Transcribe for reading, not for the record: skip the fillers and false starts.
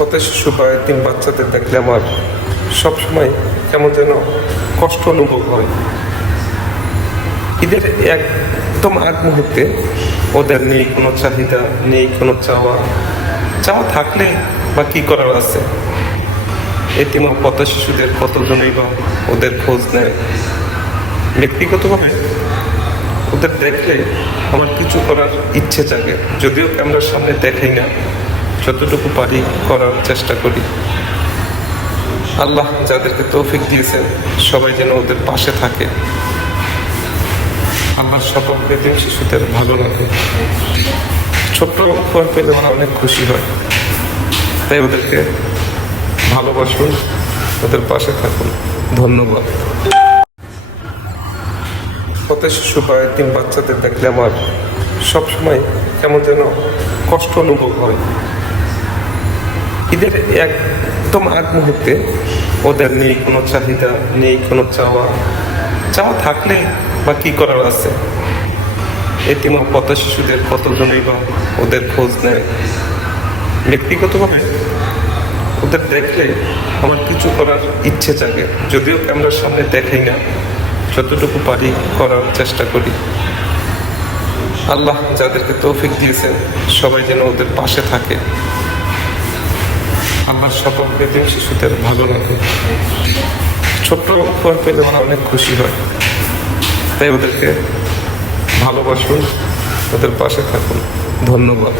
পথে শিশু বা এতিম বাচ্চাদের দেখলে আমার সবসময় কেমন যেন কষ্ট অনুভব হয়। ঈদের একদম আগ মুহূর্তে ওদের নেই কোনো চাহিদা, নেই কোনো চাওয়া থাকলে বা কি করার আছে। এতিম ও পথ শিশুদের কতজনই বা ওদের খোঁজ নেয়। ব্যক্তিগতভাবে ওদের দেখলে আমার কিছু করার ইচ্ছে জাগে, যদিও ক্যামেরার সামনে দেখাই না, যতটুকু পারি করার চেষ্টা করি। আল্লাহ যাদেরকে তৌফিক দিয়েছেন সবাই যেন ওদের পাশে থাকে। আমার সকল এতিম শিশুদের ভালো লাগে, ছোট্ট উপহার পেলে আমার অনেক খুশি হয়। তাই ওদেরকে ভালোবাসুন, ওদের পাশে থাকুন। ধন্যবাদ। পথে শিশু বা এতিম বাচ্চাদের দেখলে আমার সবসময় কেমন যেন কষ্ট অনুভব হয়। ঈদের একদম আগ মুহূর্তে ওদের নেই কোনো চাহিদা, নেই কোনো চাওয়া থাকলে বা কি করার আছে। এতিম ও পথ শিশুদের কতজনই বা ওদের খোঁজ নেয়। ব্যক্তিগতভাবে ওদের দেখলে আমার কিছু করার ইচ্ছে জাগে, যদিও ক্যামেরার সামনে দেখাই না, যতটুকু পারি করার চেষ্টা করি। আল্লাহ যাদেরকে তৌফিক দিয়েছেন সবাই যেন ওদের পাশে থাকে। আমার সকল এতিম শিশুদের ভালো লাগে, ছোট্ট উপহার পেলে আমার অনেক খুশি হয়। তাই ওদেরকে ভালোবাসুন, ওদের পাশে থাকুন। ধন্যবাদ।